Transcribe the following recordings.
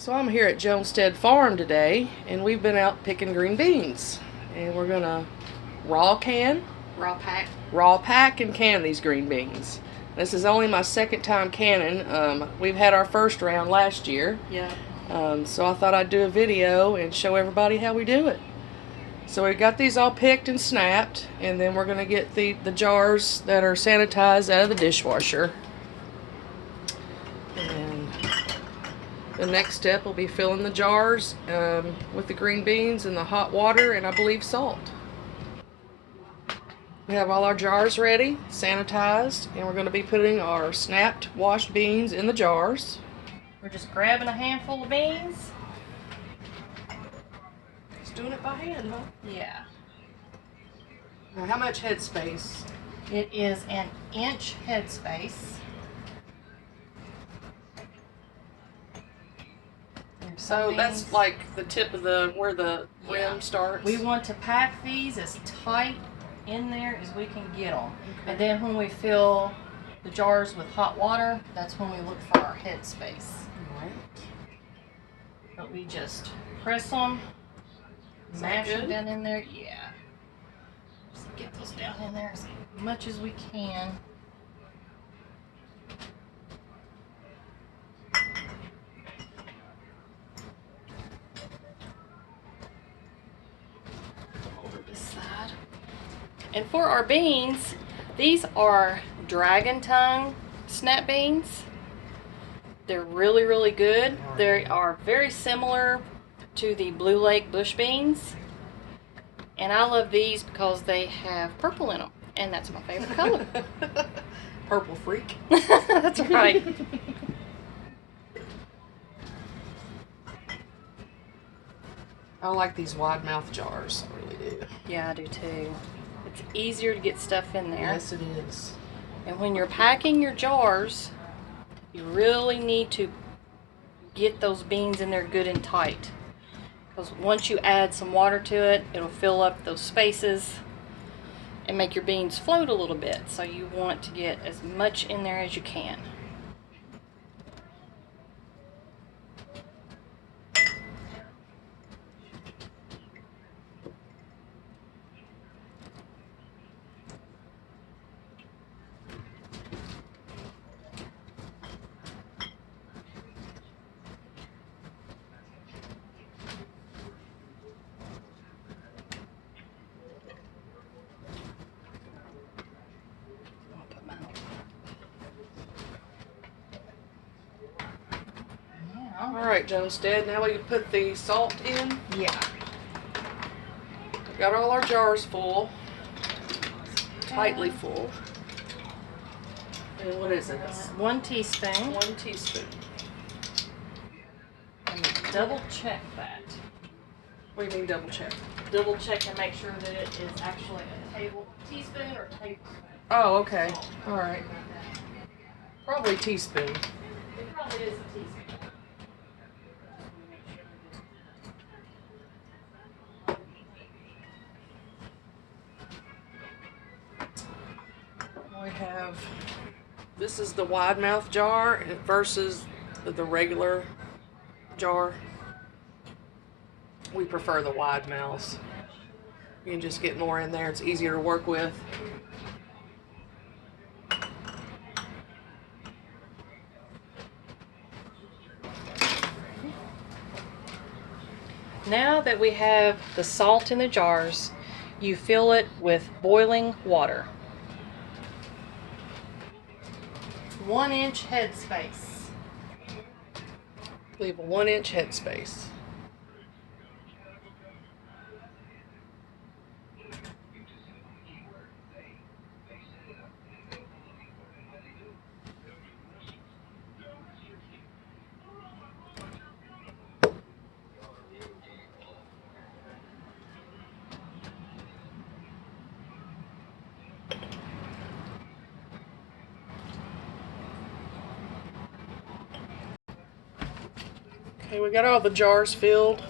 So I'm here at Jonestead Farm today, and we've been out picking green beans. And we're gonna raw pack and can these green beans. This is only my second time canning. We've had our first round last year. Yeah. So I thought I'd do a video and show everybody how we do it. So we got these all picked and snapped, and then we're gonna get the jars that are sanitized out of the dishwasher. And the next step will be filling the jars with the green beans and the hot water and I believe salt. We have all our jars ready, sanitized, and we're going to be putting our snapped, washed beans in the jars. We're just grabbing a handful of beans. Just doing it by hand, huh? Yeah. Now, how much headspace? It is an inch headspace. So that's like the tip of where the rim starts? We want to pack these as tight in there as we can get them. Okay. And then when we fill the jars with hot water, that's when we look for our headspace. Right. But we just press them, mash them down in there. Yeah. Just get those down in there as much as we can. And for our beans, these are dragon tongue snap beans. They're really, really good. They are very similar to the Blue Lake bush beans. And I love these because they have purple in them. And that's my favorite color. Purple freak. That's right. I like these wide mouth jars. I really do. Yeah, I do too. It's easier to get stuff in there. Yes, it is. And when you're packing your jars, you really need to get those beans in there good and tight. Because once you add some water to it, it'll fill up those spaces and make your beans float a little bit. So you want to get as much in there as you can. Alright, Jonestead, now we can put the salt in. Yeah. We've got all our jars full. Tightly full. And what is it? 1 teaspoon. 1 teaspoon. And double check that. What do you mean double check? Double check and make sure that it is actually a teaspoon or tablespoon. Oh, okay. Alright. Probably teaspoon. It probably is a teaspoon. We have, this is the wide mouth jar versus the regular jar. We prefer the wide mouths. You can just get more in there. It's easier to work with. Now that we have the salt in the jars, you fill it with boiling water. 1 inch headspace. Leave a 1 inch headspace. Okay, we got all the jars filled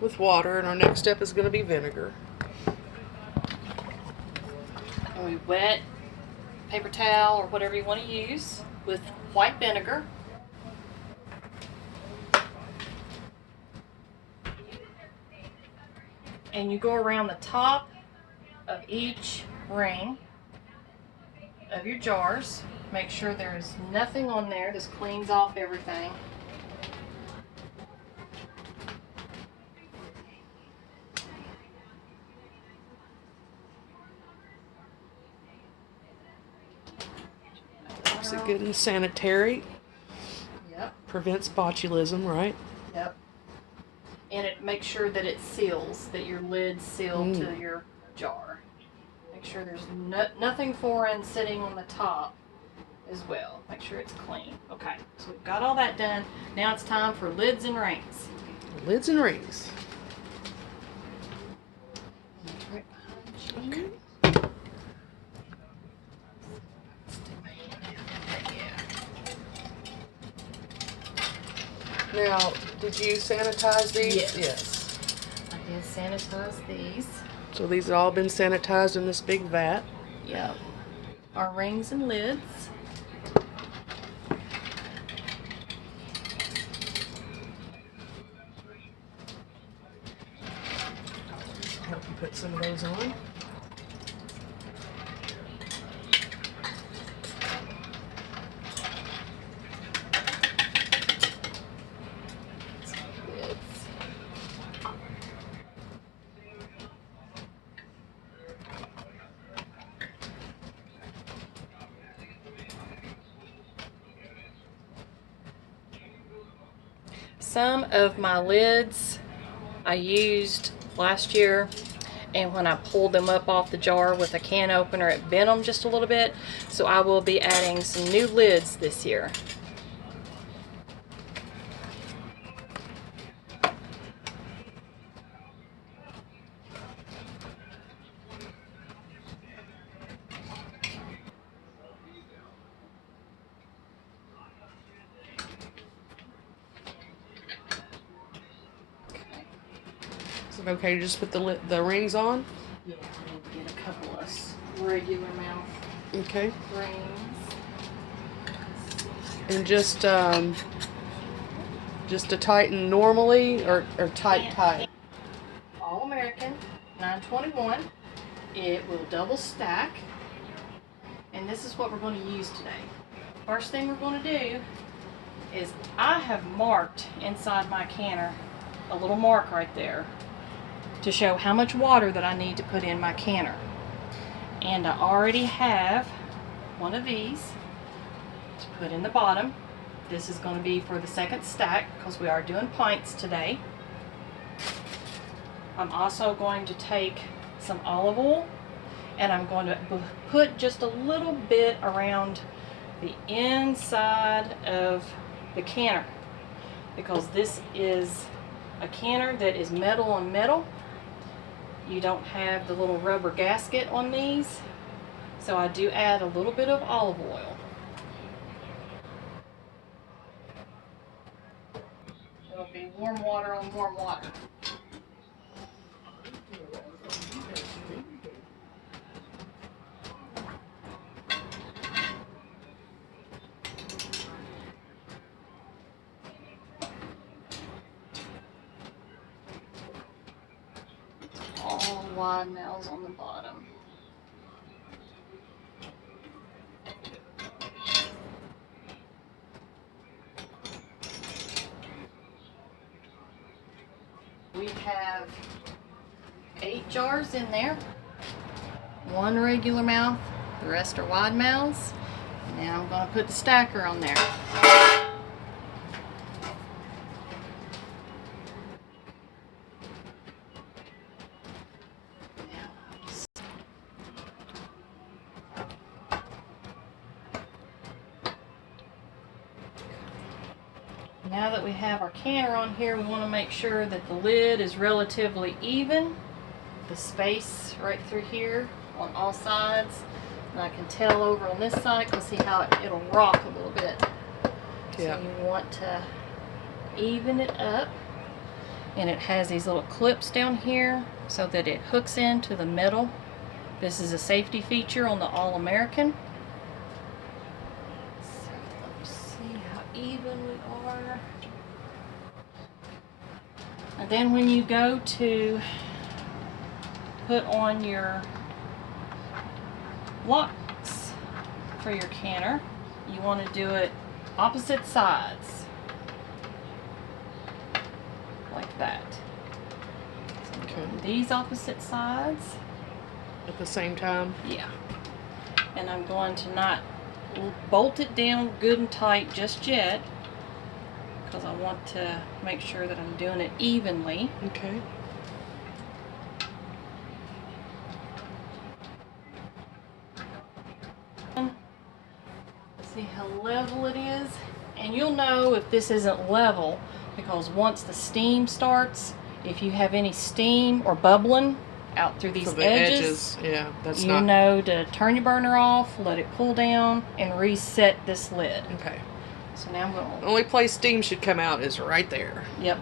with water, and our next step is going to be vinegar. And we wet paper towel or whatever you want to use with white vinegar. and you go around the top of each ring of your jars. Make sure there's nothing on there. This cleans off everything. Keeps it good and sanitary. Yep. Prevents botulism, right? Yep. And it makes sure that it seals, that your lid's sealed to your jar. Make sure there's nothing foreign sitting on the top as well. Make sure it's clean. Okay, so we've got all that done. Now it's time for lids and rings. Lids and rings. Okay. Now, did you sanitize these? Yes. I did sanitize these. So these have all been sanitized in this big vat. Yep. Our rings and lids. Help you put some of those on. Some of my lids I used last year, and when I pulled them up off the jar with a can opener, it bent them just a little bit. So I will be adding some new lids this year. Is it okay to just put the rings on? Yeah, I need to get a couple of regular mouth Okay. rings. And just to tighten normally or tight. All American 921. It will double stack. And this is what we're going to use today. First thing we're going to do is I have marked inside my canner a little mark right there to show how much water that I need to put in my canner. And I already have one of these to put in the bottom. This is going to be for the second stack because we are doing pints today. I'm also going to take some olive oil and I'm going to put just a little bit around the inside of the canner, because this is a canner that is metal on metal. You don't have the little rubber gasket on these, so I do add a little bit of olive oil. It'll be warm water on warm water. All wide mouths on the bottom. We have 8 jars in there. 1 regular mouth, the rest are wide mouths. Now I'm going to put the stacker on there. Now that we have our canner on here, we want to make sure that the lid is relatively even. The space right through here on all sides. And I can tell over on this side, because see how it'll rock a little bit. Yeah. So you want to even it up. And it has these little clips down here so that it hooks into the middle. This is a safety feature on the All American. So let's see how even we are. And then when you go to put on your locks for your canner, you want to do it opposite sides, like that. So Okay. these opposite sides. At the same time? Yeah. And I'm going to not bolt it down good and tight just yet, because I want to make sure that I'm doing it evenly. Okay. See how level it is, and you'll know if this isn't level because once the steam starts, if you have any steam or bubbling out through these edges, yeah, that's you not. know to turn your burner off, let it cool down, and reset this lid. Okay. So now I'm going The only place steam should come out is right there. Yep.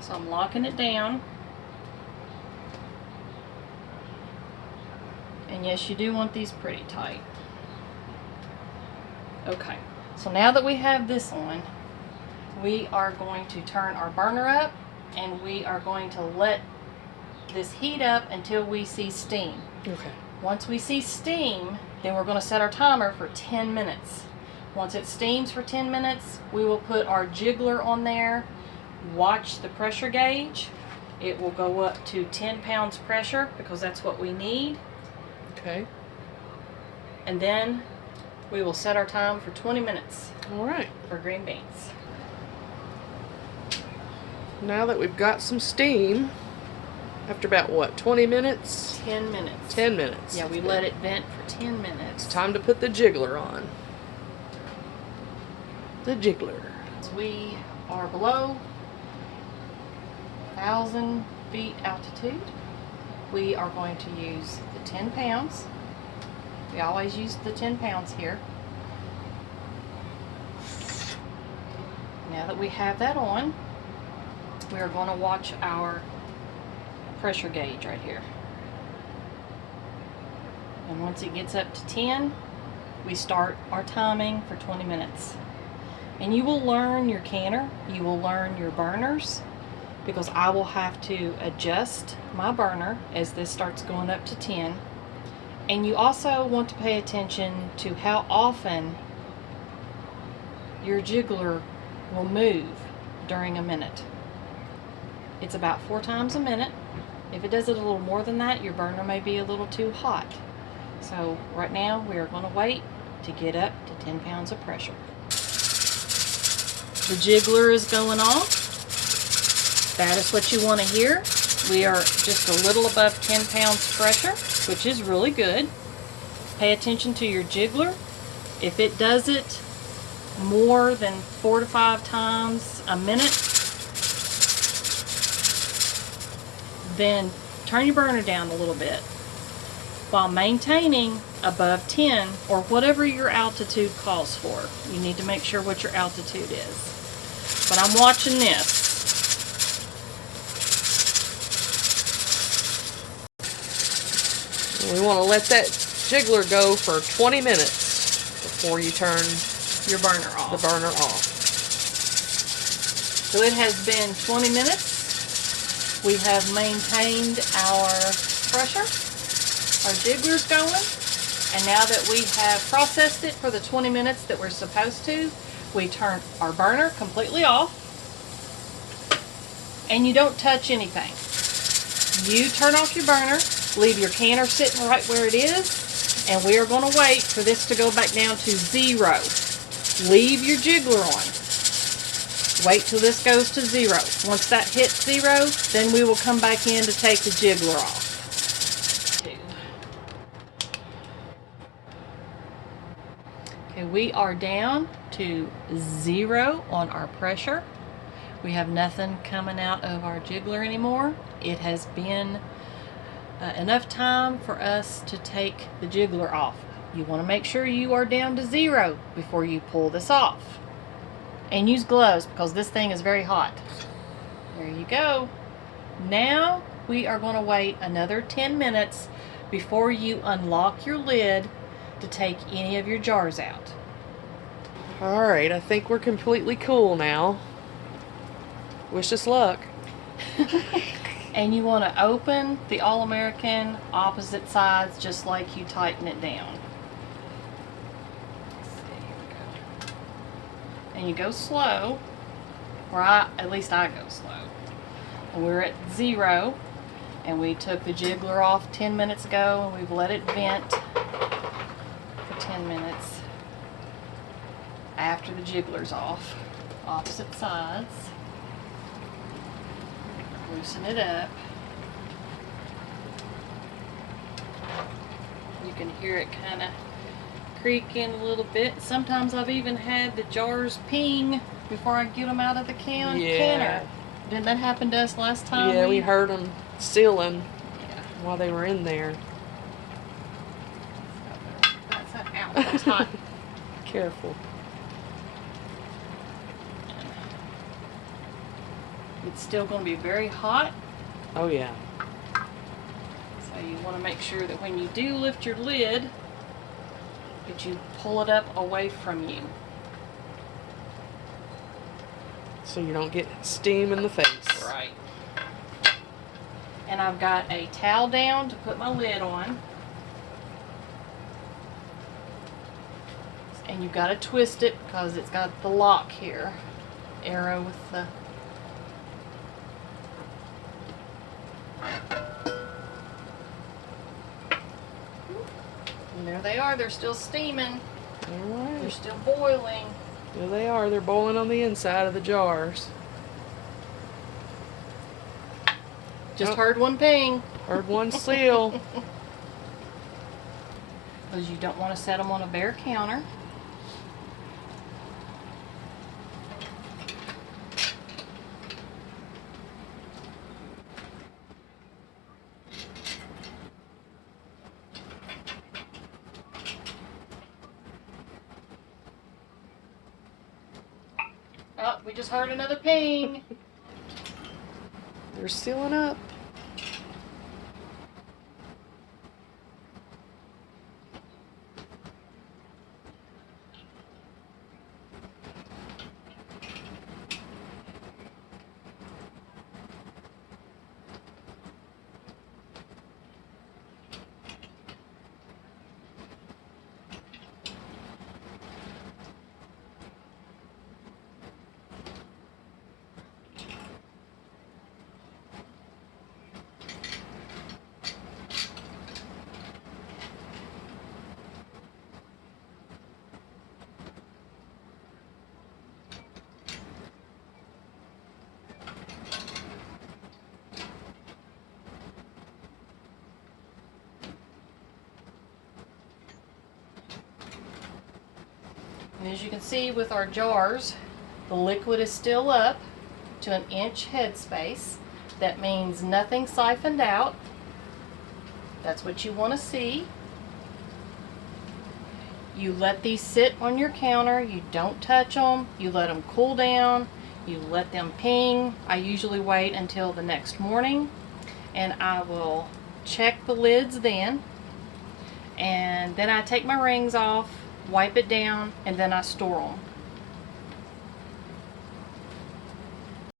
So I'm locking it down. And yes, you do want these pretty tight. Okay, so now that we have this on, we are going to turn our burner up and we are going to let this heat up until we see steam. Okay. Once we see steam, then we're going to set our timer for 10 minutes. Once it steams for 10 minutes, we will put our jiggler on there, watch the pressure gauge. It will go up to 10 pounds pressure because that's what we need. Okay. And then we will set our time for 20 minutes All right. for green beans. Now that we've got some steam, after about what, 20 minutes? 10 minutes. 10 minutes. Yeah, we let it vent for 10 minutes. It's time to put the jiggler on. The jiggler. So we are below 1,000 feet altitude. We are going to use the 10 pounds. We always use the 10 pounds here. Now that we have that on, we are going to watch our pressure gauge right here. And once it gets up to 10, we start our timing for 20 minutes. And you will learn your canner, you will learn your burners, because I will have to adjust my burner as this starts going up to 10. And you also want to pay attention to how often your jiggler will move during a minute. It's about 4 times a minute. If it does it a little more than that, your burner may be a little too hot. So right now we are going to wait to get up to 10 pounds of pressure. The jiggler is going off. That is what you want to hear. We are just a little above 10 pounds pressure, which is really good. Pay attention to your jiggler. If it does it more than 4 to 5 times a minute, then turn your burner down a little bit while maintaining above 10 or whatever your altitude calls for. You need to make sure what your altitude is. But I'm watching this. We want to let that jiggler go for 20 minutes before you turn Your burner off. the burner off. So it has been 20 minutes. We have maintained our pressure. Our jiggler's going. And now that we have processed it for the 20 minutes that we're supposed to, we turn our burner completely off. And you don't touch anything. You turn off your burner, leave your canner sitting right where it is, and we are going to wait for this to go back down to 0. Leave your jiggler on. Wait till this goes to 0. Once that hits 0, then we will come back in to take the jiggler off. Okay, we are down to 0 on our pressure. We have nothing coming out of our jiggler anymore. It has been enough time for us to take the jiggler off. You want to make sure you are down to 0 before you pull this off. And use gloves because this thing is very hot. There you go. Now we are going to wait another 10 minutes before you unlock your lid to take any of your jars out. Alright, I think we're completely cool now. Wish us luck. And you want to open the All-American opposite sides just like you tighten it down. Let's see, here we go. And you go slow, or at least I go slow. And we're at 0, and we took the jiggler off 10 minutes ago, and we've let it vent for 10 minutes after the jiggler's off. Opposite sides. Loosen it up. You can hear it kind of creaking a little bit. Sometimes I've even had the jars ping before I get them out of the canner. Didn't that happen to us last time? Yeah, we heard them sealing while they were in there. That's hot. Careful. It's still going to be very hot. Oh yeah. So you want to make sure that when you do lift your lid, that you pull it up away from you. So you don't get steam in the face. Right. And I've got a towel down to put my lid on. And you've got to twist it because it's got the lock here. Arrow with the... And there they are. They're still steaming. All right. They're still boiling. There they are. They're boiling on the inside of the jars. Just heard one ping. Heard one seal. Because you don't want to set them on a bare counter. Oh, we just heard another ping. They're sealing up. And as you can see with our jars, the liquid is still up to an inch headspace. That means nothing siphoned out. That's what you want to see. You let these sit on your counter. You don't touch them. You let them cool down. You let them ping. I usually wait until the next morning, and I will check the lids then. And then I take my rings off, wipe it down, and then I store them.